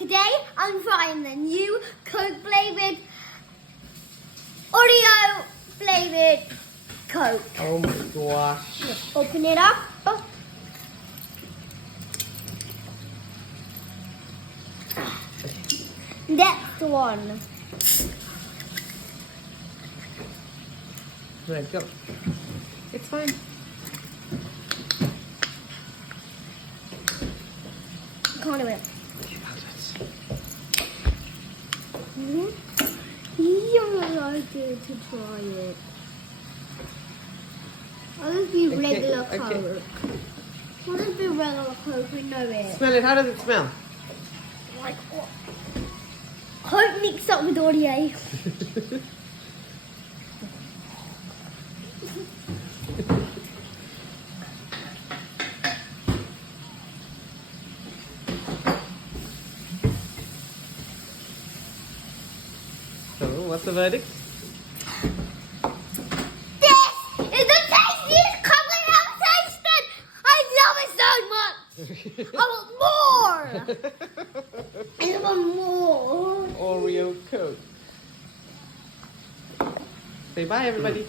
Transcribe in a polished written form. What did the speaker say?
Today I'm trying the new Coke flavoured, Oreo flavoured Coke. Oh my gosh. Let's open it up. Next one. Right, go. It's fine. Can't do it. You got it. You're like it to try it. I'll just be regular okay. Coke. I'll just be regular Coke, we know it. Smell it. How does it smell? Like what? Coke mixed up with Oreo. So, what's the verdict? This is the tastiest Coke I've ever tasted! I love it so much! I want more! I want more! Oreo Coke. Say bye, everybody.